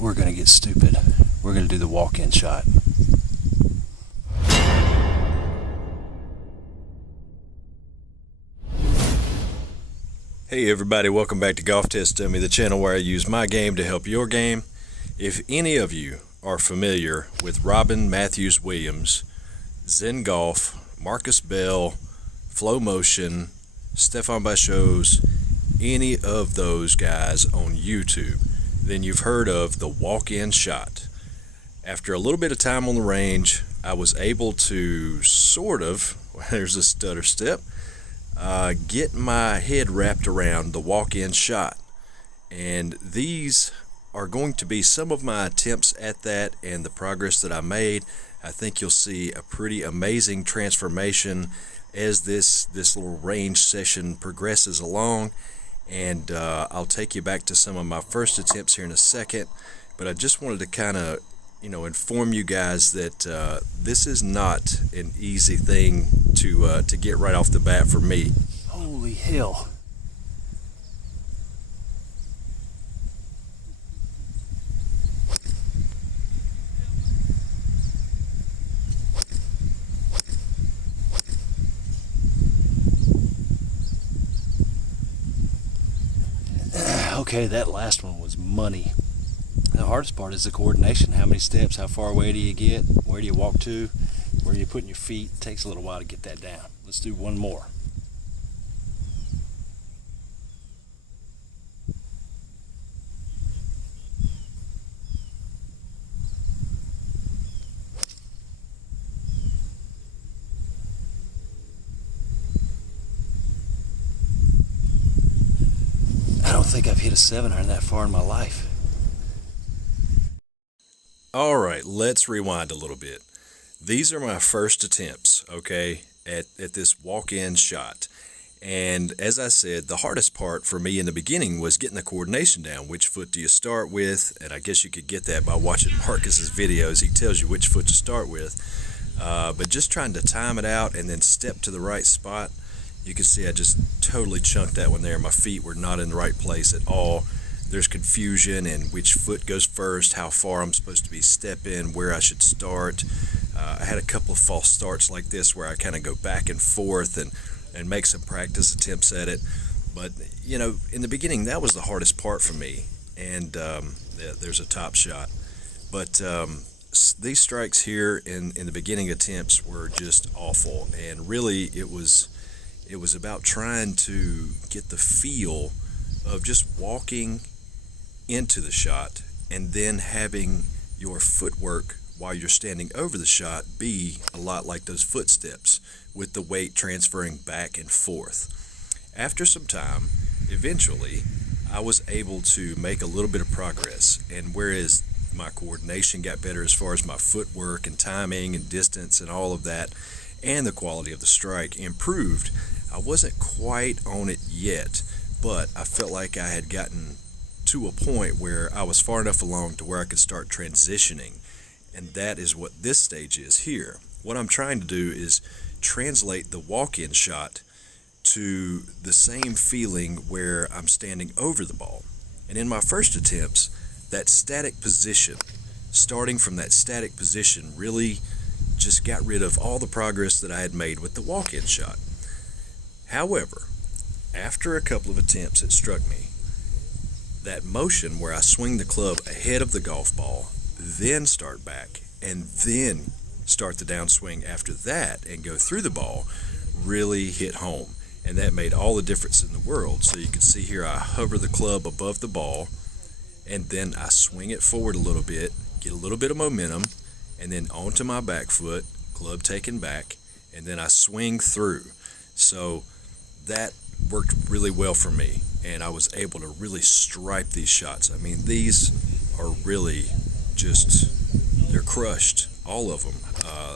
we're gonna get stupid. We're gonna do the walk-in shot. Hey everybody, welcome back to Golf Test Dummy, the channel where I use my game to help your game. If any of you are familiar with Robin Matthews Williams, Zen Golf, Marcus Bell, flowmotion, Stefan Bachos, any of those guys on YouTube, then you've heard of the walk-in shot. After a little bit of time on the range, I was able to there's a stutter step, get my head wrapped around the walk-in shot. And these are going to be some of my attempts at that and the progress that I made. I think you'll see a pretty amazing transformation as this little range session progresses along. And I'll take you back to some of my first attempts here in a second, but I just wanted to kind of, inform you guys that this is not an easy thing to get right off the bat for me. Holy hell. Okay, that last one was money. The hardest part is the coordination. How many steps, how far away do you get, where do you walk to, where are you putting your feet? It takes a little while to get that down. Let's do one more. I don't think I've hit a 7-iron that far in my life. All right, let's rewind a little bit. These are my first attempts, okay, at this walk-in shot. And as I said, the hardest part for me in the beginning was getting the coordination down. Which foot do you start with? And I guess you could get that by watching Marcus's videos. He tells you which foot to start with. But just trying to time it out and then step to the right spot. You can see I just totally chunked that one there. My feet were not in the right place at all. There's confusion in which foot goes first, how far I'm supposed to be stepping, where I should start. I had a couple of false starts like this where I kind of go back and forth and make some practice attempts at it. But, in the beginning, that was the hardest part for me. And there's a top shot. But these strikes here in the beginning attempts were just awful. And really, it was about trying to get the feel of just walking into the shot and then having your footwork while you're standing over the shot be a lot like those footsteps, with the weight transferring back and forth. After some time, eventually, I was able to make a little bit of progress, and whereas my coordination got better as far as my footwork and timing and distance and all of that, and the quality of the strike improved, I wasn't quite on it yet, but I felt like I had gotten to a point where I was far enough along to where I could start transitioning. And that is what this stage is here. What I'm trying to do is translate the walk-in shot to the same feeling where I'm standing over the ball. And in my first attempts, that static position, starting from that static position, really just got rid of all the progress that I had made with the walk-in shot. However, after a couple of attempts, it struck me that motion where I swing the club ahead of the golf ball, then start back, and then start the downswing after that and go through the ball, really hit home. And that made all the difference in the world. So you can see here I hover the club above the ball, and then I swing it forward a little bit, get a little bit of momentum, and then onto my back foot, club taken back, and then I swing through. So that worked really well for me, and I was able to really stripe these shots. I mean, these are really just, they're crushed, all of them.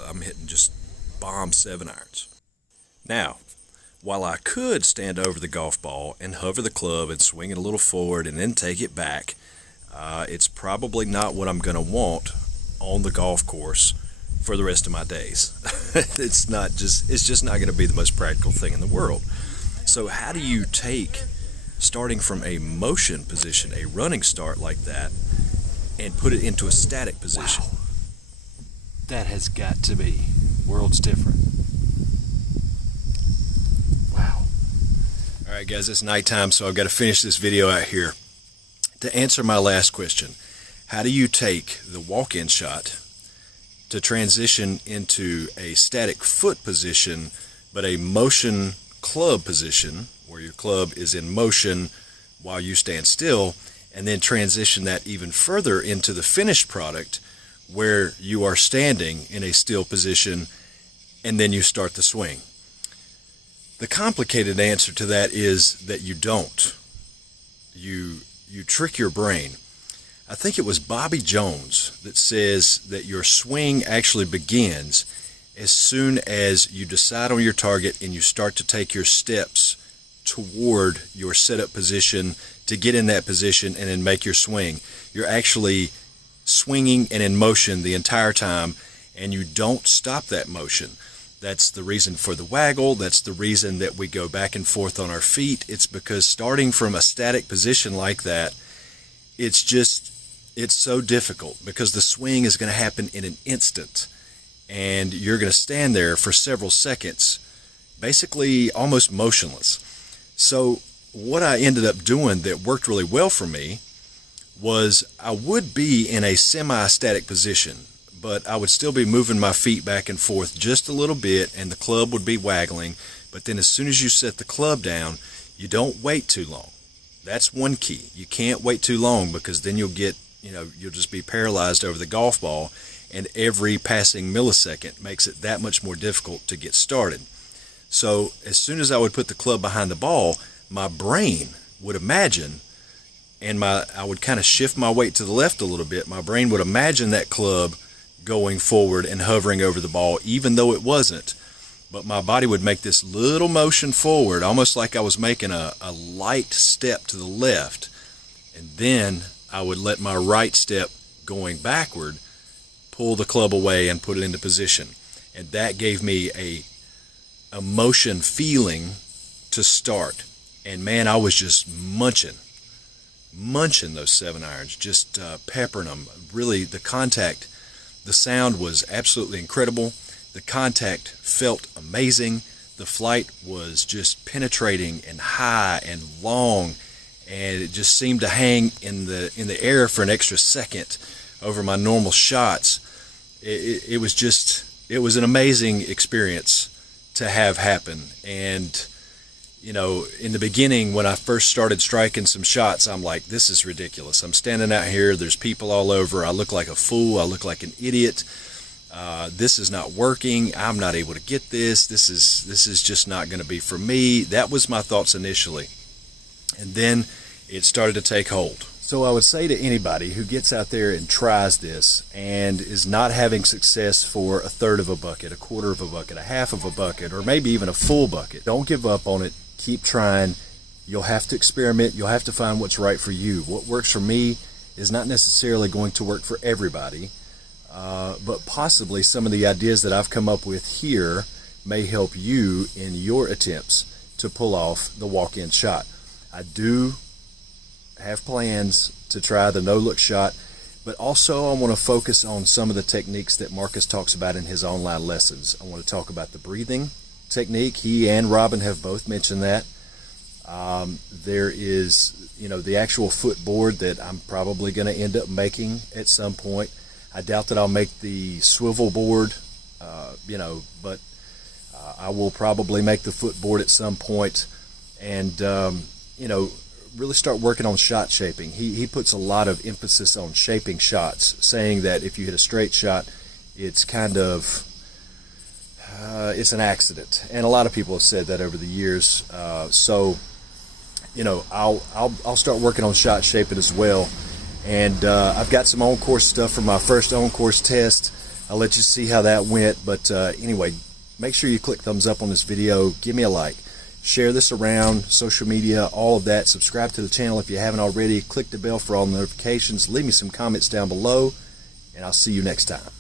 I'm hitting just bomb 7-irons. Now, while I could stand over the golf ball and hover the club and swing it a little forward and then take it back, it's probably not what I'm going to want on the golf course for the rest of my days. It's just not going to be the most practical thing in the world. So how do you take, starting from a motion position, a running start like that, and put it into a static position. Wow. That has got to be worlds different. Wow. All right, guys, it's nighttime, so I've got to finish this video out here. To answer my last question, how do you take the walk-in shot to transition into a static foot position, but a motion club position, where your club is in motion while you stand still, and then transition that even further into the finished product where you are standing in a still position and then you start the swing? The complicated answer to that is that you don't. You trick your brain. I think it was Bobby Jones that says that your swing actually begins as soon as you decide on your target and you start to take your steps toward your setup position to get in that position and then make your swing. You're actually swinging and in motion the entire time, and you don't stop that motion. That's the reason for the waggle. That's the reason that we go back and forth on our feet. It's because starting from a static position like that, it's so difficult because the swing is going to happen in an instant, and you're going to stand there for several seconds, basically almost motionless. So what I ended up doing that worked really well for me was I would be in a semi-static position, but I would still be moving my feet back and forth just a little bit, and the club would be waggling. But then as soon as you set the club down, you don't wait too long. That's one key. You can't wait too long, because then you'll just be paralyzed over the golf ball, and every passing millisecond makes it that much more difficult to get started. So as soon as I would put the club behind the ball, my brain would imagine, and I would kind of shift my weight to the left a little bit. My brain would imagine that club going forward and hovering over the ball, even though it wasn't. But my body would make this little motion forward, almost like I was making a light step to the left. And then I would let my right step going backward pull the club away and put it into position. And that gave me a motion feeling to start. And man, I was just munching those 7-irons, just peppering them. Really, the contact, the sound was absolutely incredible. The contact felt amazing. The flight was just penetrating and high and long, and it just seemed to hang in the air for an extra second over my normal shots. It was an amazing experience to have happen. And in the beginning, when I first started striking some shots, I'm like, this is ridiculous. I'm standing out here, there's people all over, I look like a fool, I look like an idiot. This is not working, I'm not able to get this. This is just not going to be for me. That was my thoughts initially. And then it started to take hold. So I would say to anybody who gets out there and tries this and is not having success for a third of a bucket, a quarter of a bucket, a half of a bucket, or maybe even a full bucket, don't give up on it. Keep trying. You'll have to experiment. You'll have to find what's right for you. What works for me is not necessarily going to work for everybody, but possibly some of the ideas that I've come up with here may help you in your attempts to pull off the walk-in shot. I do have plans to try the no-look shot, but also I want to focus on some of the techniques that Marcus talks about in his online lessons. I want to talk about the breathing technique. He and Robin have both mentioned that. There is, the actual footboard that I'm probably going to end up making at some point. I doubt that I'll make the swivel board, but I will probably make the footboard at some point, and really start working on shot shaping. He puts a lot of emphasis on shaping shots, saying that if you hit a straight shot, it's kind of it's an accident, and a lot of people have said that over the years. So I'll start working on shot shaping as well, and I've got some on-course stuff from my first on-course test. I'll let you see how that went. But anyway, make sure you click thumbs up on this video, give me a like, share this around social media, all of that. Subscribe to the channel if you haven't already. Click the bell for all notifications. Leave me some comments down below, and I'll see you next time.